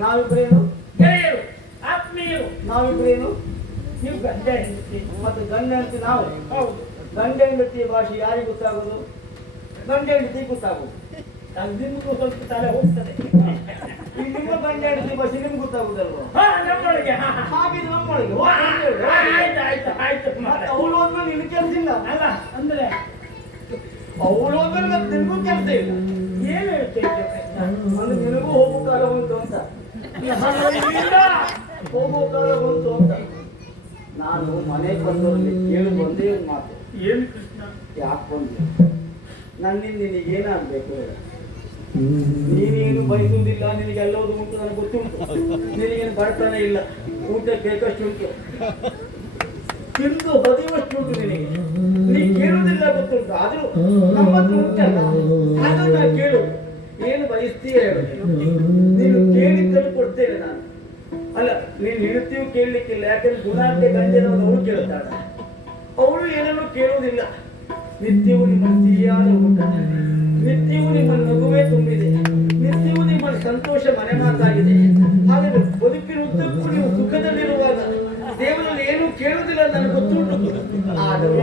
ನಾವಿಬ್ರೇನು? ಗೆಳೆಯರು ಆತ್ಮೀಯರು. ನಾವಿಬ್ರೇನು? ನೀವು ಗಂಡ ಹೆಂಡತಿ ಮತ್ತೆ ಗಂಡ ಹೆಂಡತಿ ನಾವು. ಹೌದು. ಗಂಡ ಹೆಂಡತಿ ಭಾಷೆ ಯಾರಿಗೆ ಗೊತ್ತಾಗೋದು ಗಂಡ ಹೆಂಡತಿ ಗೊತ್ತಾಗೋದು ನಿಮ್ಗೂ ನಿಮಗೂ ಸ್ವಲ್ಪ ತಲೆ ಹೋಗ್ತದೆ. ಈ ನಿಮ್ಮ ಗಂಡ ಹೆಂಡತಿ ಭಾಷೆ ನಿಮ್ಗೆ ಗೊತ್ತಾಗುದಲ್ವಾ ಹಾ ನಮ್ಮೊಳಗೆ. ಹಾಗಿದ್ರೆ ನಮ್ಮೊಳಗೆ. ಆಯ್ತು ಆಯ್ತು ಆಯ್ತು ಮತ್ತೆ ಮಾರ್ರೆ. ಅವಳು ಹೋದ್ಮೇಲೆ ನಿನ್ ಕೆಲಸ ಇಲ್ಲ. ಅಲ್ಲ ಅಂದ್ರೆ? ಅವಳು ಹೋದ್ಮೇಲೆ ಮತ್ತೆ ನಿನ್ಗೂ ಕೆಲಸ ಇಲ್ಲ. ಏನು ಕಾಲ ಉಂಟು ಅಂತ. ಹೋಗೋ ಕಾಲ ಉಂಟು ಅಂತ. ನಾನು ಮನೆಗೆ ಬಂದವರಲ್ಲಿ ಕೇಳಿ ಬಂದೆ ಮಾತು. ಏನು ಕೃಷ್ಣ? ಯಾಕೆ ಬಂದೆ? ನನ್ನಿಂದ ನಿನಗೆ ಏನಾಗಬೇಕು ಹೇಳ? ನೀನೇನು ಬಯಸುವುದಿಲ್ಲ ನಿನಗೆ ಎಲ್ಲವೂ ಉಂಟು ನನಗೆ ಗೊತ್ತುಂಟು. ನಿನಗೇನು ಬರ್ತಾನೆ ಇಲ್ಲ. ಊಟ ಬೇಕಷ್ಟು ಉಂಟು. ತಿಂದು ಬದಿವಷ್ಟು ಉಂಟು ನಿನಗೆ. ನೀ ಕೇಳುವುದಿಲ್ಲ ಗೊತ್ತುಂಟು. ಆದರೂ ನಮ್ಮ ಹತ್ರ ಉಂಟಲ್ಲ. ಅದನ್ನ ಕೇಳು. ಏನು ಬಯಸ್ತೀಯ ಹೇಳು ನೀನು ಕೊಡ್ತೇವೆ ನಾನು. ಅಲ್ಲ, ನೀನು ಹೇಳ್ತೀವಿ ಕೇಳಲಿಕ್ಕಿಲ್ಲ, ಯಾಕಂದ್ರೆ ಗುಣಾಂತೆ ಗಂಜನವನ್ನು ಅವಳು ಕೇಳುತ್ತಾಳೆ ಅವಳು ಏನನ್ನು ಕೇಳುವುದಿಲ್ಲ. ನಿತ್ಯವೂ ನಿಮ್ಮ ಸಿಹಿಯಾದ ಊಟ. ನಿತ್ಯವೂ ನಿಮ್ಮ ನಗುವೇ ತುಂಬಿದೆ. ನಿತ್ಯವೂ ನಿಮ್ಮ ಸಂತೋಷ ಮನೆ ಮಾತಾಗಿದೆ. ಹಾಗಾದ್ರೆ ಬದುಕಿನ ಉದ್ದಕ್ಕೂ ನೀವು ಸುಖದಲ್ಲಿರುವಾಗ ದೇವರಲ್ಲಿ ಏನು ಕೇಳುವುದಿಲ್ಲ ನನಗೆ ಗೊತ್ತುಂಟು. ಆದರೂ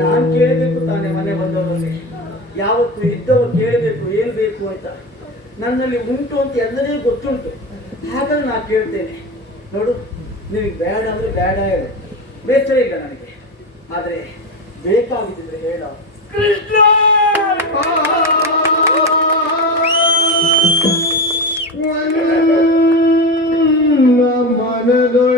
ನಾನು ಕೇಳಬೇಕು ತಾನೇ ಮನೆ ಬಂದವರಲ್ಲಿ. ಯಾವತ್ತು ಇದ್ದವರು ಕೇಳಬೇಕು, ಏನು ಬೇಕು ಅಂತ. ನನ್ನಲ್ಲಿ ಉಂಟು ಅಂತ ಎಲ್ಲರಿಗೂ ಗೊತ್ತುಂಟು. ಹಾಗಾಗಿ ನಾನು ಕೇಳ್ತೇನೆ. ನೋಡು ನಿಮಗೆ ಬೇಡ ಅಂದರೆ ಬೇಡ ಹೇಳು. ಬೇಸರ ಇಲ್ಲ ನನಗೆ. ಆದರೆ ಬೇಕಾಗಿದ್ದರೆ ಹೇಳ. ಕೃಷ್ಣ! ಮನದೊಳಗಿಹುದ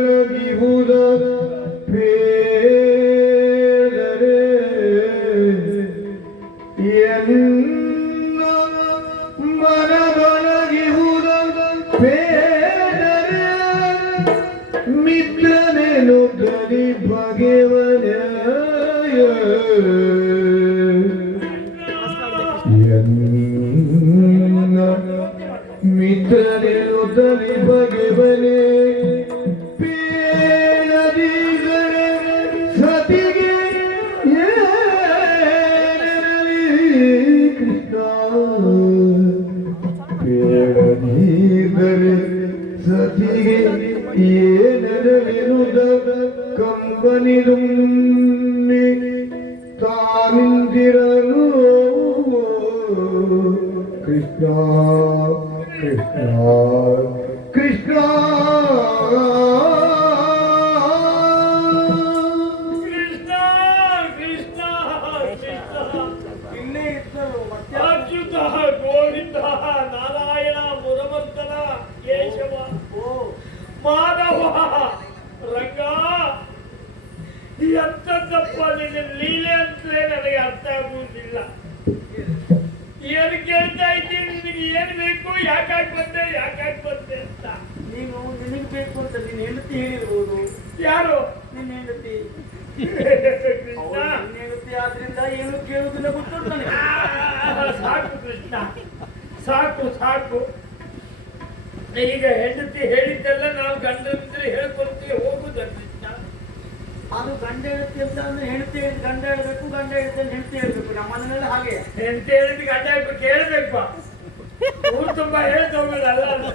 ಎಂತದ್ದಪ್ಪ ನಿನ್ನ ಲೀಲೆ ಅಂತಲೇ ನನಗೆ ಅರ್ಥ ಆಗುವುದಿಲ್ಲ. ಏನು ಕೇಳ್ತಾ ಇದ್ದೀನಿ? ನಿನಗೆ ಏನು ಬೇಕು? ಯಾಕಾಗಿ ಬಂದೆ? ಯಾಕಾಗಿ ಬಂದೆ ಅಂತ. ನೀನು ನಿನಗೆ ಬೇಕು ಅಂತ ನಿನ್ನ ಹೆಂಡತಿ ಹೇಳಿರ್ಬೋದು. ಯಾರು? ನಿನ್ನ ಹೆಂಡತಿ. ಕೃಷ್ಣ. ನಿನ್ನ ಹೆಂಡತಿ ಆದ್ರಿಂದ ಏನು ಕೇಳುವುದಿಲ್ಲ ಗೊತ್ತು ನನಗೆ. ಸಾಕು ಕೃಷ್ಣ. ಸಾಕು ಸಾಕು. ಈಗ ಹೆಂಡತಿ ಹೇಳಿದ್ದೆಲ್ಲ ನಾವು ಗಂಡಂದ್ರೆ ಹೇಳ್ಕೊಳ್ತೀವಿ ಹೋಗುದ ಕೃಷ್ಣ? ಅದು ಗಂಡ ಹೆಂಡತಿ ಅಂತ ಅಂದ್ರೆ ಹೆಂಡತಿ ಹೇಳಿ ಗಂಡ ಹೇಳ್ಬೇಕು ಗಂಡ ಹೇಳಿದ ಹೆಂಡತಿ ಹೇಳ್ಬೇಕು. ನಮ್ಮ ಮನೆಯಲ್ಲಿ ಹಾಗೆ ಹೆಂಡತಿ ಹೇಳಿದ್ದು ಗಂಡ ಹೇಳ್ಬೇಕು ಕೇಳಬೇಕು. ಊರು ತುಂಬಾ ಹೇಳ್ತಾ ಹೋಗೋದು ಅಲ್ಲ ಅಲ್ಲ.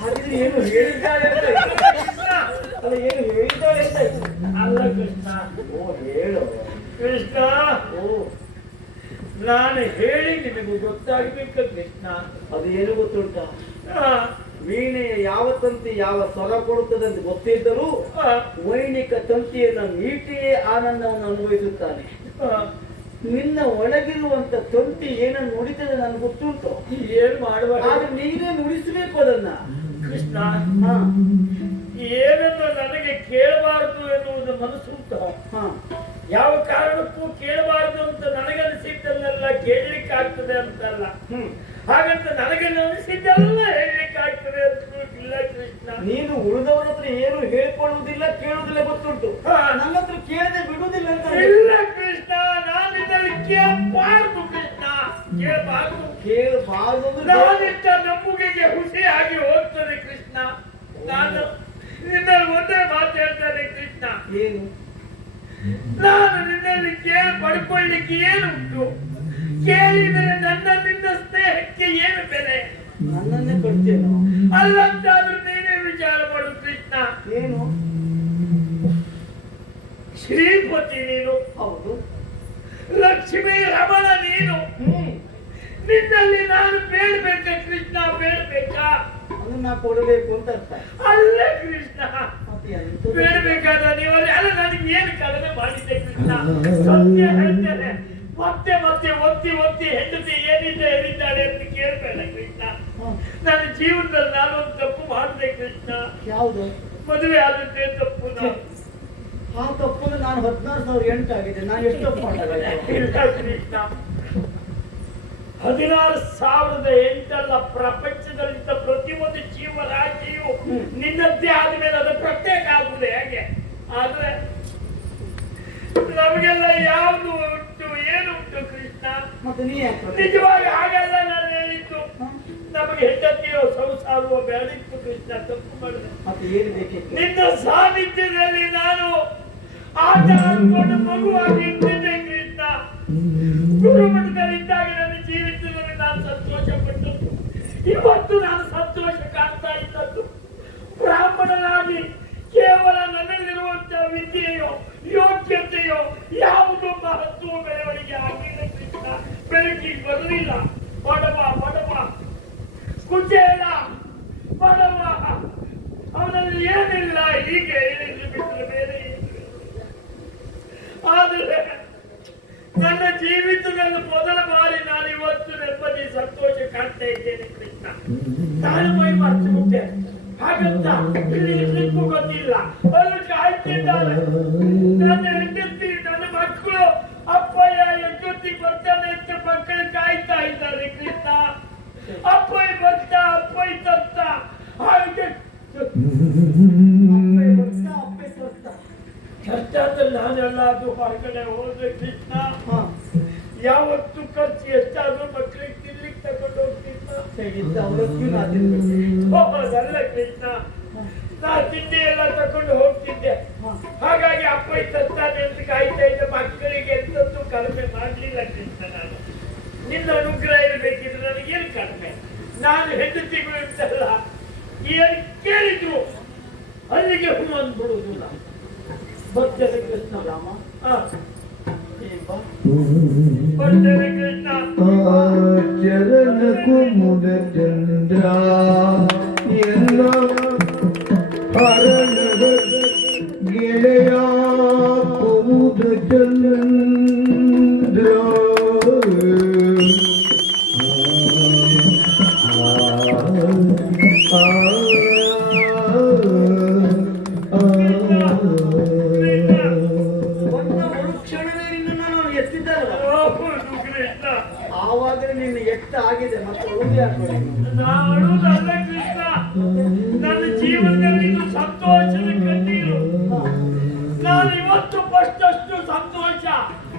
ಹಾಗಿದ್ರೆ ಏನು ಹೇಳಿದ್ದಾಳೆ ಅಂತ ಅಲ್ಲ ಏನು ಹೇಳಿದ್ದಾಳೆ ಅಂತ ಅಲ್ಲ ಕೃಷ್ಣ. ಓ ಹೇಳು. ಕೃಷ್ಣ ಓ. ನಾನು ಹೇಳಿ ನಿಮಗೆ ಗೊತ್ತಾಗ್ಬೇಕು ಕೃಷ್ಣ. ಅದು ಏನು ಗೊತ್ತುಂಟ ವೀಣೆಯ ಯಾವ ತಂತಿ ಯಾವ ಸ್ವರ ಕೊಡುತ್ತದೆ ಅಂತ ಗೊತ್ತಿದ್ದರೂ ವೈಣಿಕ ತಂತಿಯನ್ನು ಮೀಟಿಯೇ ಆನಂದವನ್ನು ಅನುಭವಿಸುತ್ತಾನೆ. ನಿನ್ನ ಒಳಗಿರುವಂತ ತಂತಿ ಏನನ್ನು ನುಡಿತದೆ ನನ್ಗೆ ಗೊತ್ತುಂಟು. ಏನ್ ಮಾಡುವ? ಆದ್ರೆ ನೀನೇ ನುಡಿಸಬೇಕು ಅದನ್ನ. ಕೃಷ್ಣ ಏನನ್ನು ನನಗೆ ಕೇಳಬಾರದು ಎನ್ನುವುದು ಮನಸ್ಸುಂಟು ಯಾವ ಕಾರಣಕ್ಕೂ ಕೇಳಬಾರದು ಅಂತ ನನಗನಿಸಿದ್ದನ್ನೆಲ್ಲ ಕೇಳಲಿಕ್ಕೆ ಆಗ್ತದೆ ಅಂತಲ್ಲ ಹಾಗಂತ ನನಗೆ ಅನಿಸಿದ್ದೆಲ್ಲ ಹೇಳಲಿಕ್ಕೆ ಆಗ್ತದೆ ಅಂತ ಇಲ್ಲ ಕೃಷ್ಣ. ನೀನು ಉಳಿದವರ ಹತ್ರ ಏನು ಹೇಳ್ಕೊಳ್ಳುವುದಿಲ್ಲ ಕೇಳುವುದಿಲ್ಲ ಗೊತ್ತುಂಟು. ಹಾ. ನನ್ನ ಹತ್ರ ಕೇಳದೆ ಬಿಡುವುದಿಲ್ಲ ಅಂತ ಇಲ್ಲ ಕೃಷ್ಣ ನಾನು ಇದನ್ನು ಕೇಳಬಾರದು ಕೃಷ್ಣ. ಕೇಳಬಾರದು. ಕೇಳಬಾರದು ನಾನಿಟ್ಟ ನಂಬುಗೆಗೆ ಆಗಿ ಹೋಗ್ತದೆ ಕೃಷ್ಣ. ನಾನು ನಿನ್ನಲ್ಲಿ ಒಂದೇ ಮಾತು ಹೇಳ್ತಾನೆ ಕೃಷ್ಣ. ಏನು? ನಾನು ನಿನ್ನಲ್ಲಿ ಕೇಳಿ ಪಡ್ಕೊಳ್ಳಿಕ್ಕೆ ಏನು ಉಂಟು? ಕೇಳಿದರೆ ನನ್ನ ನಿನ್ನ ಸ್ನೇಹಕ್ಕೆ ಏನು ಬೆಲೆ? ನನ್ನನ್ನೇ ಕೊಡ್ತೇನೆ? ಅಲ್ಲಂತಾದ್ರೂ ನೀನೇ ವಿಚಾರ ಮಾಡು ಕೃಷ್ಣ. ಏನು? ಶ್ರೀಪತಿ ನೀನು. ಹೌದು. ಲಕ್ಷ್ಮೀ ರಮಣ ನೀನು. ಹ್ಮ್. ನಿನ್ನಲ್ಲಿ ನಾನು ಬೇಡ್ಬೇಕ ಕೃಷ್ಣ? ಬೇಡ್ಬೇಕಾ? ಅದು ನಾ ಕೊಡಬೇಕು ಅಂತ ಅರ್ಥ ಅಲ್ಲ ಕೃಷ್ಣ. ಬೇಡಬೇಕಾದ ನೀವು ಅಲ್ಲ ನನಗೆ ಏನು ಕಡಿಮೆ ಮಾಡಿದ್ದೆ ಕೃಷ್ಣ? ಸತ್ಯ ಹೇಳ್ತೇನೆ. ಮತ್ತೆ ಮತ್ತೆ ಒತ್ತಿ ಒತ್ತಿ ಹೆಂಡತಿ ಏನಿದೆ ಹೇಳಿದ್ದಾಳೆ ಅಂತ ಕೇಳ್ಬೇಡ ಕೃಷ್ಣ. ನನ್ನ ಜೀವನದಲ್ಲಿ ನಾನು ಒಂದು ತಪ್ಪು ಮಾಡಿದೆ ಕೃಷ್ಣ. ಯಾವುದು? ಮದುವೆ ಆದದ್ದೇ ತಪ್ಪು ನಾನು ಆ ತಪ್ಪನ್ನು ನಾನು ಹದಿನಾರು ಸಾವಿರ ಎಂಟು ಆಗಿದೆ ನಾನು ಎಷ್ಟು ತಪ್ಪು ಮಾಡಲ್ಲ ಕೃಷ್ಣ. ಹದಿನಾರು ಸಾವಿರದ ಎಂಟಲ್ಲ ಪ್ರಪಂಚದಲ್ಲಿದ್ದ ಪ್ರತಿಯೊಂದು ಜೀವರಾಶಿಯು ರಾಜ್ಯು ನಿನ್ನದ್ದೇ ಆದ್ಮೇಲೆ ಅದು ಪ್ರತ್ಯೇಕ ಆಗುವುದು ಹೇಗೆ? ಆದ್ರೆ ನಮಗೆಲ್ಲ ಯಾವುದು ಉಂಟು ಏನು ಉಂಟು ಕೃಷ್ಣ? ನಿಜವಾಗಿ ಹಾಗೆಲ್ಲ ನಾನು ಹೇಳಿದ್ದು? ನಮಗೆ ಹೆಂಡತಿಯೋ ಸಂಸಾರವೋ ಬೇಡಿತ್ತು ಕೃಷ್ಣ ತಪ್ಪು ಮಾಡಿದೆ. ನಿನ್ನ ಸಾನ್ನಿಧ್ಯದಲ್ಲಿ ನಾನು ಆಟ ಆಡ್ಕೊಂಡು ಮಗುವಾಗಿರ್ತಿದ್ದೆ ಕೃಷ್ಣ ಗುರುಮಠದಲ್ಲಿದ್ದಾಗ ನನ್ನ ಜೀವಿತದಲ್ಲಿ ನಾನು ಸಂತೋಷ ಪಟ್ಟು ಇವತ್ತು ನಾನು ಸಂತೋಷ ಕಾಣ್ತಾ ಇದ್ದದ್ದು ಬ್ರಾಹ್ಮಣನಾಗಿ ಕೇವಲ ನನ್ನಲ್ಲಿರುವಂತಹ ವಿದ್ಯೆಯೋ ಯೋಗ್ಯತೆಯೋ ಯಾವುದು ಮಹತ್ವ ಬೆಳವಣಿಗೆ ಆಗಿಲ್ಲ ಕೃಷ್ಣ ಬೆಳಕಿಗೆ ಬರಲಿಲ್ಲ ಬಡವ ಬಡವ ಕುಚೇಲ ಬಡವ ಅವನಲ್ಲಿ ಏನಿಲ್ಲ ಹೀಗೆ ಹೇಳಿದ್ರು ಬಿಟ್ಟರೆ ಬೇರೆ ಏನಿಲ್ಲ. ಆದರೆ ನನ್ನ ಜೀವಿತದಲ್ಲಿ ಮೊದಲ ಬಾರಿ ನಾನು ಇವತ್ತು ನೆಮ್ಮದಿ ಸಂತೋಷ ಕಾಣ್ತಾ ಇದ್ದೇನೆ ಕೃಷ್ಣ ನಾನು ಮೈ ಮರ್ತು ಬಿಟ್ಟೆ ಹಾಗಂತ ಇಲ್ಲಿ ಇರ್ಲಿಕ್ಕೂ ಗೊತ್ತಿಲ್ಲ ಅವರು ಕಾಯ್ತಿದ್ದಾರೆ ನನ್ನ ಹೆಂಡತಿ ನನ್ನ ಮಕ್ಕಳು ಅಪ್ಪಯ್ಯ ಎಷ್ಟೊತ್ತಿಗೆ ಬರ್ತಾನೆ ಅಂತ ಮಕ್ಕಳು ಕಾಯ್ತಾ ಇದ್ದಾರೆ ಕೃಷ್ಣ. ಅಪ್ಪಯ್ಯ ಬರ್ತಾ ಅಪ್ಪಯ್ಯ ತತ್ತ ಹಾಗೆ. ಕಷ್ಟದಲ್ಲಿ ನಾನೆಲ್ಲ ಅದು ಹೊರಗಡೆ ಹೋದ್ರೆ ಕೃಷ್ಣ ಹ, ಯಾವತ್ತು ಖರ್ಚು ಎಷ್ಟಾದ್ರೂ ಮಕ್ಕಳಿಗೆ ತಿನ್ಲಿಕ್ಕೆ ತಗೊಂಡು ಹೋಗ್ತಿದ್ದ ಕೃಷ್ಣ. ನಾ ತಿಂಡಿ ಎಲ್ಲ ತಕೊಂಡು ಹೋಗ್ತಿದ್ದೆ. ಹಾಗಾಗಿ ಅಪ್ಪ ಸತ್ತಾನೆ ಅಂತ ಕಾಯ್ತಾ ಇದ್ದ ಮಕ್ಕಳಿಗೆ ಎಂತದ್ದು ಕಡಿಮೆ ಮಾಡಲಿಲ್ಲ ಕೃಷ್ಣ ನಾನು. ನಿನ್ನ ಅನುಗ್ರಹ ಇರಬೇಕಿದ್ರೆ ನನಗೇನು ಕಡಿಮೆ. ನಾನು ಹೆಂಡತಿಗಳು ಇರ್ತಲ್ಲ ಏನು ಕೇಳಿದ್ರು ಅಲ್ಲಿಗೆ ಹೂ ಅಂದ್ಬಿಡುವುದಿಲ್ಲ ಭಕ್ತರ ಕೃಷ್ಣ ರಾಮ. ಬರ್ತೇನೆ ಕೃಷ್ಣ. ಆಚರಣ ಕುಮುದ ಚಂದ್ರ ಎಲ್ಲ ಹರಣದ ಗೆಳೆಯ ಕುಮುದ ಚಂದ್ರ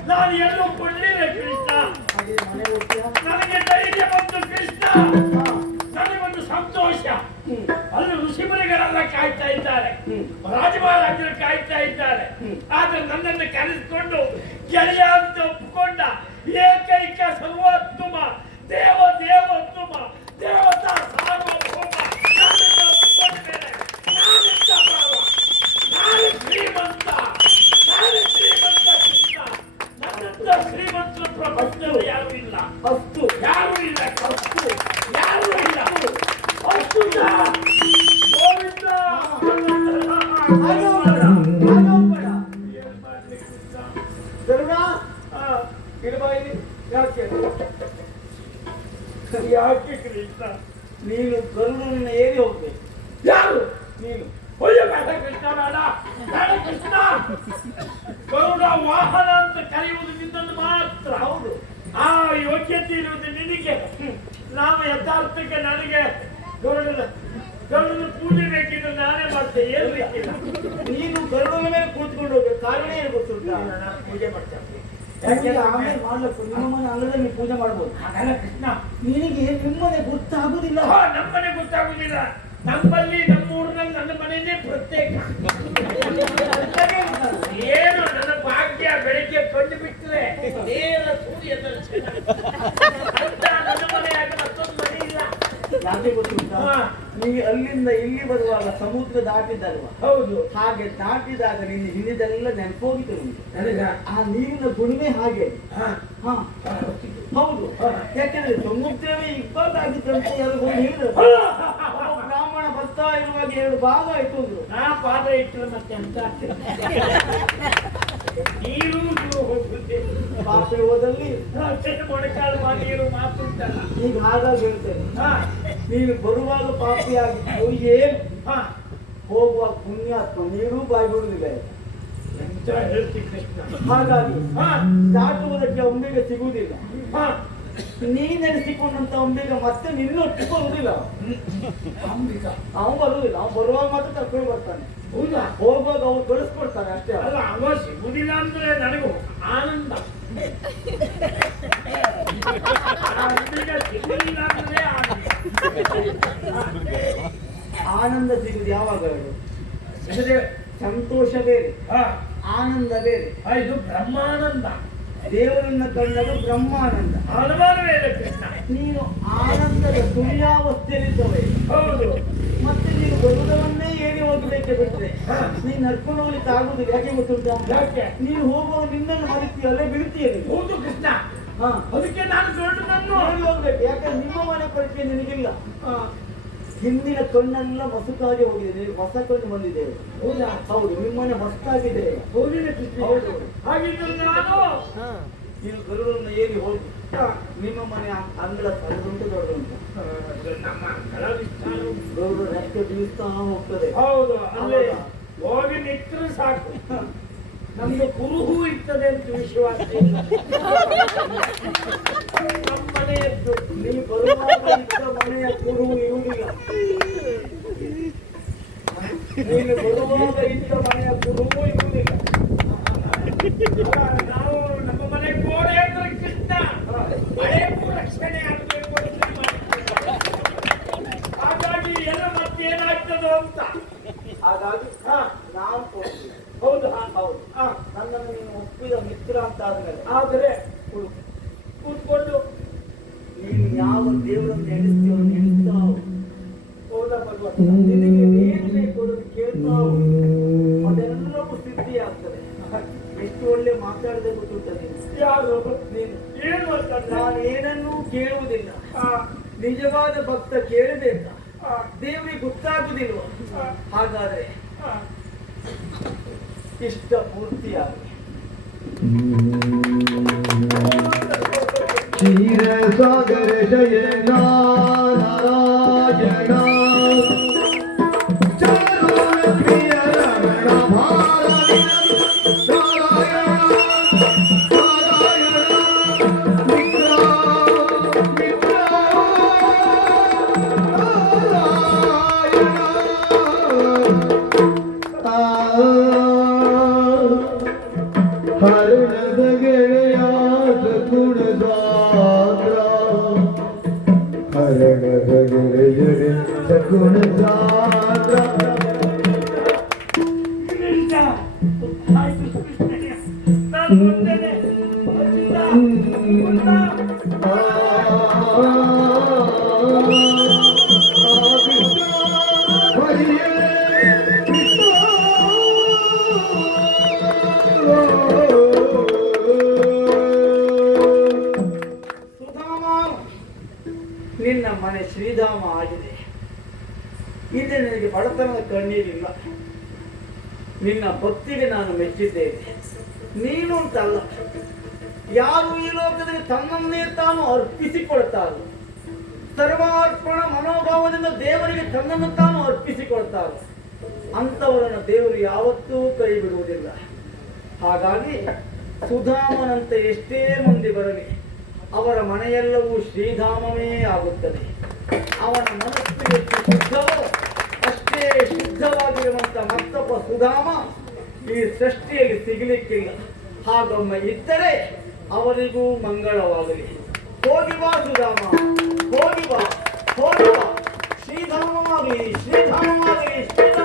ನಾನು ಎಲ್ಲೂ ಕೊಡ್ಲಿಲ್ಲ ಕೃಷ್ಣ ನನಗೆ ಧೈರ್ಯ ಬಂತು ಕೃಷ್ಣ. ನನಗೊಂದು ಸಂತೋಷ. ಅಲ್ಲಿ ಋಷಿಮುನಿಗಳೆಲ್ಲ ಕಾಯ್ತಾ ಇದ್ದಾರೆ ರಾಜ ರಾಜಮಹಾರಾಜರು ಕಾಯ್ತಾ ಇದ್ದಾರೆ. ಆದ್ರೆ ನನ್ನನ್ನು ಕರೆಸಿಕೊಂಡು ಗೆಳೆಯ ಅಂತ ಒಪ್ಪಿಕೊಂಡ ಏಕೈಕ ಸರ್ವೋತ್ತಮ ದೇವ ದೇವೋತ್ತಮ ದೇವತಾ ನೀನು ನಿನ್ನ ಏರಿ ಹೋಗ್ಬೇಕು. ಯಾರು? ನೀನು. ಒಳ್ಳೆ ಬೇಡ ಕೃಷ್ಣ ಬೇಡ ಬೇಡ ಕೃಷ್ಣ. ಗರುಡ ವಾಹನ ಅಂತ ಕರೆಯುವುದು ನಿನ್ನನ್ನು ಮಾತ್ರ. ಹೌದು. ಆ ಯೋಗ್ಯತೆ ಇರುವುದು ನಿನಗೆ. ನಾವು ಯಥಾರ್ಥಕ್ಕೆ ನನಗೆ. ಗರುಡನ ಗರುಡನ ಪೂಜೆ ಬೇಕಿದ್ರೆ ನಾನೇ ಮಾಡ್ತೇನೆ. ಏನು ಬೇಕಿಲ್ಲ ನೀನು ಗರುಡನ ಮೇಲೆ ಕೂತ್ಕೊಂಡು ಹೋಗ್ಬೇಕು. ಕಾರಣ ಏನು ಗೊತ್ತುಂಟಾ? ನಾನು ಪೂಜೆ ಮಾಡ್ತೇನೆ. ಯಾಕೆ? ಆಮೇಲೆ ಮಾಡ್ಲಕ್ಕು. ನಿಮ್ಮ ಮನೆ ಅಲ್ಲದೆ ನೀವು ಪೂಜೆ ಮಾಡ್ಬೋದು. ಹಾಗಲ್ಲ ಕೃಷ್ಣ. ನಿನಗೆ ನಿಮ್ಮನೆ ಗೊತ್ತಾಗುದಿಲ್ಲ. ನಮ್ಮನೆ ಗೊತ್ತಾಗುದಿಲ್ಲ. ನಮ್ಮಲ್ಲಿ ನಮ್ಮ ಊರಿನಲ್ಲಿ ನನ್ನ ಮನೆಯೇ ಪ್ರತ್ಯೇಕ. ಏನು ನನ್ನ ಭಾಗ್ಯ ಬೆಳಿಗ್ಗೆ ಕಂಡು ಬಿಟ್ಟರೆ ನೇರ ಸೂರ್ಯ ದರ್ಶನ. ಅಂತ ನನ್ನ ಮನೆಯಾಗ ಮತ್ತೊಂದು ಮನೆ ಇಲ್ಲ. ಯಾಕೆ ಗೊತ್ತುಂಟಾ? ಹಾ. ನೀ ಅಲ್ಲಿಂದ ಇಲ್ಲಿ ಬರುವಾಗ ಸಮುದ್ರ ದಾಟಿದ್ದಲ್ವಾ ಹೌದು. ಹಾಗೆ ದಾಟಿದಾಗ ನಿನ್ನ ಹಿಂದಿದೆಲ್ಲ ನೆನಪೋಗಿತ್ತು ನಿಮ್ಗೆ ಆ ನೀರಿನ ಗುಣವೇ ಹಾಗೆ. ಹೌದು. ಯಾಕೆಂದ್ರೆ ಸಮುದ್ರವೇ ಇಬ್ಬರಾಗಿದ್ದಂತೆ ಹೇಳಿದ್ರು ಬ್ರಾಹ್ಮಣ ಬರ್ತಾ ಇರುವಾಗ ಎರಡು ಭಾಗ ಆಯ್ತು ಆ ನಾ ಪಾದ ಇಟ್ಟರೆ ಮತ್ತೆ ಅಂತ. ನೀರು ನೀವು ಹೋಗುತ್ತೆ. ಪಾಪೆ ಹೋದಲ್ಲಿ ಅಷ್ಟೇ ಮೊಣಕಾಲು ಮಾಡಿ ನೀರು ಮಾತುಂಟಲ್ಲ ಈಗ ಹಾಗಾಗಿ ಹೇಳ್ತೇನೆ. ಹಾ, ನೀನು ಬರುವಾಗ ಪಾಪಿ ಆಗಿತ್ತು ಏನು? ಹಾ, ಹೋಗುವಾಗ ಪುಣ್ಯಾತ್ಮ ನೀರು ಬಾಯಿ ಬಿಡುವುದಿಲ್ಲ. ಎಂತ ಹೇಳ್ತಿ ಕೃಷ್ಣ. ಹಾಗಾಗಿ ಹಾ, ದಾಟುವುದಕ್ಕೆ ಒಮ್ಮೆಗೆ ಸಿಗುವುದಿಲ್ಲ. ಹಾ, ನೀ ನಡೆಸಿಕೊಂಡಂತ ಅಂಬಿಗ ಮತ್ತೆ ನಿನ್ನೊಟ್ಟಿಗೆ ಬರುವುದಿಲ್ಲ ಅಂಬಿಗ. ಅವನು ಬರುವುದಿಲ್ಲ ಅವನು ಬರುವಾಗ ಮಾತ್ರ ಕರ್ಕೊಂಡು ಬರ್ತಾನೆ. ಹೌದಾ? ಹೋಗುವಾಗ ಅವ್ರು ಕಳಿಸ್ಕೊಡ್ತಾನೆ ಅಷ್ಟೇ ಅಲ್ಲ ಅವ ಸಿಗುದಿಲ್ಲ ಅಂದ್ರೆ ನನಗೂ ಆನಂದ. ಅಂಬಿಗ ಸಿಗುದಿಲ್ಲ ಅಂದ್ರೆ ಆನಂದ. ಸಿಗುದು ಯಾವಾಗ ಸಂತೋಷ ಬೇರೆ ಆನಂದ ಬೇರೆ. ಇದು ಬ್ರಹ್ಮಾನಂದ. ದೇವರನ್ನ ಕಂಡರು ಬ್ರಹ್ಮಾನಂದ. ನೀನು ಆನಂದದ ಸುಳಿಯಾವಸ್ಥೆಯಲ್ಲಿದ್ದವೆ ಹೌದು. ಮತ್ತೆ ನೀನು ಬರುವುದವನ್ನೇ ಏರಿ ಹೋಗಬೇಕೆ ಬಿಟ್ಟರೆ. ನೀನು ನಡ್ಕೊಂಡು ಹೋಗ್ಲಿಕ್ಕೆ ಆಗುದಿಲ್ಲ ಯಾಕೆ ಗೊತ್ತುಂಟಾ? ಯಾಕೆ? ನೀನು ಹೋಗುವಾಗ ನಿನ್ನನ್ನು ಮರಿತೀಯ ಅಲ್ಲೇ ಬೀಳ್ತೀಯ ನೀನು ಹೌದು ಕೃಷ್ಣ. ಹಾ. ಅದಕ್ಕೆ ನಾನು ಹೋಗ್ಬೇಕು ಯಾಕಂದ್ರೆ ನಿಮ್ಮ ಮನೆ ಪರಿಚಯ ನಿನಗಿಲ್ಲ ಹಿಂದಿನ ಕಣ್ಣೆಲ್ಲ ಮಸುಕಾಗಿ ಹೋಗಿದೆ ನೀವು ಹೊಸ ಕಣ್ಣು ಬಂದಿದೆ. ಹೌದಾ? ಹೌದು ನಿಮ್ಮನೆ ಮಸ್ತಾಗಿದೆ ಹೌದು. ಹಾಗಿದ್ರೆ ನಾನು ನೀನು ಗರುಡನ್ನ ಏರಿ ಹೋಗಿ ನಿಮ್ಮ ಮನೆ ಅಂಗಳ ಸಣ್ಣದುಂಟು ಅದು ನಮ್ಮ ಕಲಾವಿಷ್ಠಾನ ಗರುಡ ರೆಕ್ಕೆ ಬೀಳ್ತಾ ಹೋಗ್ತದೆ ಹೌದು ಅಲ್ಲಿ ಹೌದಾ? ಹೋಗಿ ನಿಟ್ಟರೆ ಸಾಕು. ನಮ್ದು ಕುರುಹು ಇರ್ತದೆ ಅಂತ ವಿಶ್ವಾಸ. ನಮ್ಮ ಮನೆಯದ್ದು. ನೀವು ಬರುವಾಗ ಮನೆಯ ಕುರು ಇರುವುದಿಲ್ಲ. ನೀನು ಬರುವಾಗ ಇದ್ದ ಮನೆಯ ಕುರು ಇರುವುದಿಲ್ಲ. ನಾವು ನಮ್ಮ ಮನೆ ಗೋಡೆ ಅಂದ್ರೆ ಕೃಷ್ಣ. ಮಳೆ ರಕ್ಷಣೆ ಆಗಬೇಕು ಅಂತ. ಹಾಗಾಗಿ ಎಲ್ಲ ಮತ್ತೆ ಏನಾಗ್ತದೋ ಅಂತ. ಹಾಗಾಗಿ ಹಾ, ನಾವು ಹೋಗ್ತೀವಿ. ಹೌದು ಹಾ, ಹೌದು ಹಾ, ನನ್ನನ್ನು ನೀನು ಒಪ್ಪಿದ ಮಿತ್ರ ಅಂತ ಆದ್ಮೇಲೆ. ಆದರೆ. ಕೂತ್ಕೊಂಡು ನೀನು ಯಾವ ದೇವರನ್ನು ಎಣಿಸ್ತೀವೋ ಎಣಿಸ್ತಾ ಹೋಗು. ಹೌದಾ ಭಗವಂತ ನಿನಗೆ ಏನು ಬೇಕು ಅದನ್ನು ಕೇಳ್ತಾ. ಅದೆಲ್ಲವೂ ಸಿದ್ಧಿ ಆಗ್ತದೆ. ಎಷ್ಟು ಒಳ್ಳೆ ಮಾತಾಡದೆ ಗೊತ್ತುಂಟ ನೀನು? ಯಾರು ನೀನು? ಏನು ನಾನು ಏನನ್ನೂ ಕೇಳುವುದಿಲ್ಲ. ನಿಜವಾದ ಭಕ್ತ ಕೇಳಬೇಕಾ. ದೇವರಿಗೆ ಗೊತ್ತಾಗುದಿಲ್ವ? ಹಾಗಾದ್ರೆ ಇಷ್ಟ ಇಷ್ಟ Şiire sadır şeyin ağır ಶ್ರೀಧಾಮ ಆಗಿದೆ ಇಲ್ಲಿ ನಿನಗೆ ಬಡತನದ ಕಣ್ಣೀರಿಲ್ಲ. ನಿನ್ನ ಭಕ್ತಿಗೆ ನಾನು ಮೆಚ್ಚಿದ್ದೇನೆ. ನೀನು ಅಂತಲ್ಲ. ಯಾರು ಈ ಲೋಕದಲ್ಲಿ ತನ್ನನ್ನೇ ತಾನು ಅರ್ಪಿಸಿಕೊಳ್ತಾರೋ, ಸರ್ವಾರ್ಪಣ ಮನೋಭಾವದಿಂದ ದೇವರಿಗೆ ತನ್ನನ್ನು ತಾನು ಅರ್ಪಿಸಿಕೊಳ್ತಾರೋ, ಅಂಥವರನ್ನು ದೇವರು ಯಾವತ್ತೂ ಕೈ ಬಿಡುವುದಿಲ್ಲ ಹಾಗಾಗಿ ಸುಧಾಮನಂತೆ ಎಷ್ಟೇ ಮಂದಿ ಬರಲಿ, ಅವರ ಮನೆಯೆಲ್ಲವೂ ಶ್ರೀಧಾಮವೇ ಆಗುತ್ತದೆ. ಅವನ ಮನಸ್ಸಿಗೆ ಶುದ್ಧವೋ ಅಷ್ಟೇ ಶುದ್ಧವಾಗಿರುವಂಥ ಮತ್ತೊಬ್ಬ ಸುಧಾಮ ಈ ಸೃಷ್ಟಿಯಲ್ಲಿ ಸಿಗಲಿಕ್ಕಿಲ್ಲ ಹಾಗೊಮ್ಮೆ ಇದ್ದರೆ ಅವರಿಗೂ ಮಂಗಳವಾಗಲಿ. ಹೋಗಿ ಬಾ ಸುಧಾಮ, ಹೋಗಿ ಬಾ ಹೋಗಿ ಬಾ. ಶ್ರೀಧಾಮವಾಗಲಿ ಶ್ರೀಧಾಮವಾಗಲಿ, ಶ್ರೀಧಾಮ.